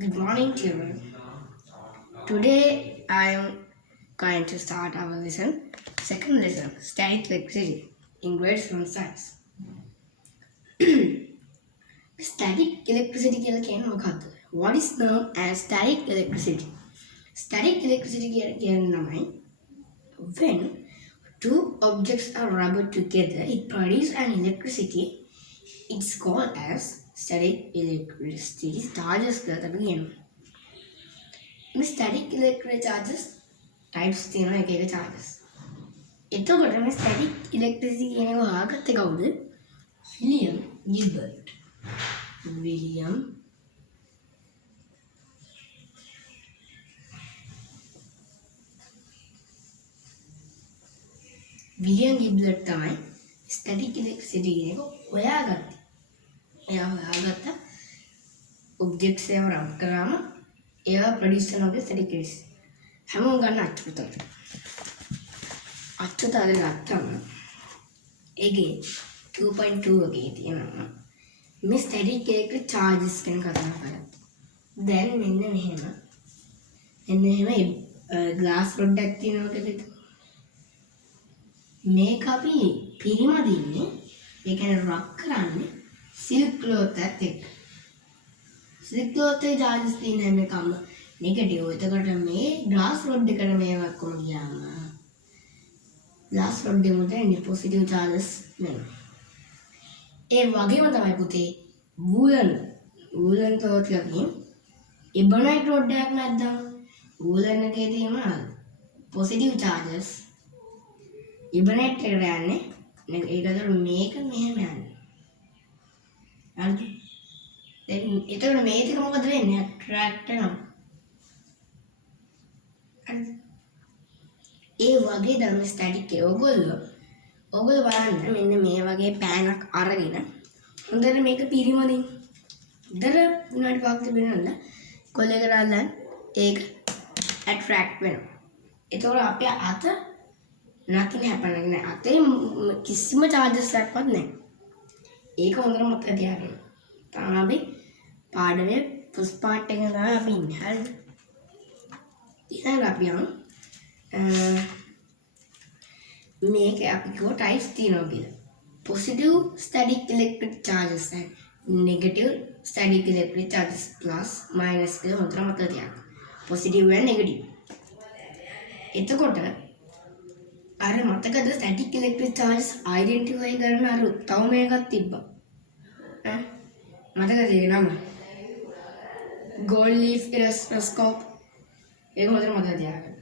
Good morning, children. Today I am going to start our lesson, second lesson, static electricity in grade 7 science. Static electricity කියලා කියන්නේ මොකක්ද? What is known as static electricity? Static electricity කියන්නේ නමයි when two objects are rubbed together, it produces an electricity. It's called as static electricity charges කියලා අපි කියනවා. මේ static electric charges types තියෙනවා එක එක charges. එතකොට මේ static electricity කියන එක හොයාගත්තේ කවුද? විලියම් ගිල්බර්ට්. විලියම් ගිල්බර්ට් තමයි static electricity කියන එක හොයාගත්තේ. එයා හොයාගත්ත objects ඒවා rub කරාම ඒවා ප්‍රොඩියුස් කරනවා static electricity. හැමෝම ගන්න අච්චු තමයි. අච්චු තාලේ ගත්තම ඒකේ 2.2 වගේ තියෙනවා. මේ static electric charges ගැන කතා කරා. දැන් මෙන්න මෙහෙම glass rod එකක් තියෙනවා කියලා. මේක අපි පිරිමදින්නේ ඒ කියන්නේ රක් කරන්නේ silk cloth එකත් එක්ක. silk cloth එකේ charges තියෙන හැම එකම negative. එතකොට මේ glass rod එකට මේවක් කොහොම ගියාම glass rod එකේ මුද positive charges නෙමෙයි. ඒ වගේම තමයි පුතේ woolen cloth එකකින් ebonite rod එකක් නැද්දම woolen එකේ තියෙන positive charges ebonite එකට යන්නේ. ඒකට මේක මෙහෙම යන්නේ. හරිද? දැන් එතකොට මේ ටික මොකද වෙන්නේ? attract වෙනවා. ඒ වගේ තමයි ස්ටැටික් එක. ඔයගොල්ලෝ බලන්න මෙන්න මේ වගේ පෑනක් අරගෙන හොඳට මේක පිරිමදින්න. හොඳට විනාඩි 5ක් තිබෙනවද? කොල්ලේ කරලා ඒක attract වෙනවා. ඒතකොට අපේ අත nothing happen නැහැ. අතේ කිසිම charges එකක්වත් නැහැ. ඒක හොඳට මතක තියාගන්න. තමයි පාඩමේ first part එක තමයි අපි ඉන්නේ. හරිද? ඊළඟ අපි යමු මේක අපි කිව්ව types තියෙනවා කියලා. positive static electric charges and negative static electric charges plus minus කියලා හොඳට මතක තියාගන්න. positive and negative. එතකොට අර මතකද static electric charges identify කරන අර තව මේකක් තිබ්බා. මතකද ඒ නම? gold leaf oscilloscope. ඒක හොඳට මතක තියාගන්න.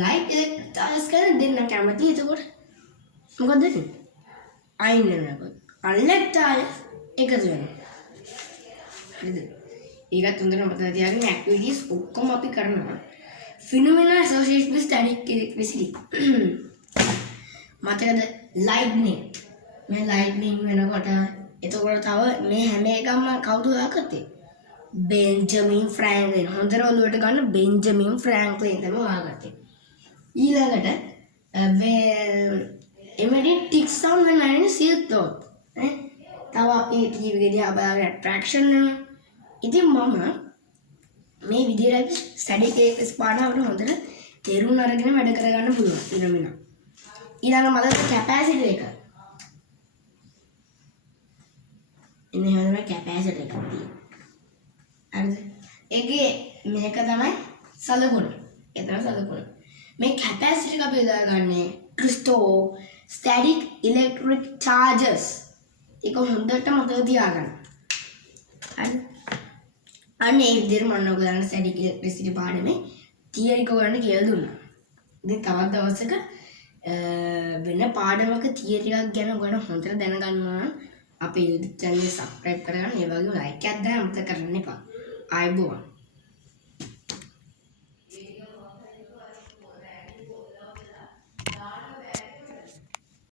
light electric charges කරන දෙන්න කැමති. එතකොට මොකද වෙන්නේ? අයින් වෙනවා. unlike charges එකතු වෙනවා. හරිද? ඒකත් හොඳට මතක තියාගන්න. activities ඔක්කොම අපි කරනවා phenomena associated with static electricity. මතකද lightning? මේ lightning වෙනකොට එතකොට තව මේ හැම එකක්ම කවුද හොයාගත්තේ? Benjamin Franklin. හොඳට ඔලුවට ගන්න බෙන්ජමින් ෆ්‍රැන්ක්ලින් තමයි හොයාගත්තේ. ඊළඟට emitting tick sound when lying in silk cloth. තව අපි TV එකේ දිහා බලලා attraction වෙනවා. ඉතින් මම මේ විදිහට අපි static electric පාඩමට හොඳට තේරුම් අරගෙන වැඩ කරගන්න පුළුවන්. ඊළඟ මතක කැපැසිටර් එක. ඉන්නේ හැම කැපැසිටර් එකක් තියෙනවා. හරිද? ඒකේ මේක තමයි සලකුණ. ඒ තමයි සලකුණ. මේ කැපැසිටර් එක අපි දාගන්නේ to store static electric charges. ඒක හොඳට මතක තියාගන්න. හරි? අනේ මේ විදිහට මම ඔයගොල්ලන්ට static electricity පාඩමේ තියරි ගන්න කියලා දුන්නා. ඉතින් තවත් දවසක වෙන පාඩමක තියරි එකක් ගැන ඔයගොල්ලෝ හොඳට දැනගන්න ඕන. අපේ YouTube channel එක subscribe කරගන්න. ඒ වගේම like එකක් දාන්න අමතක කරන්න එපා. ආයුබෝවන්.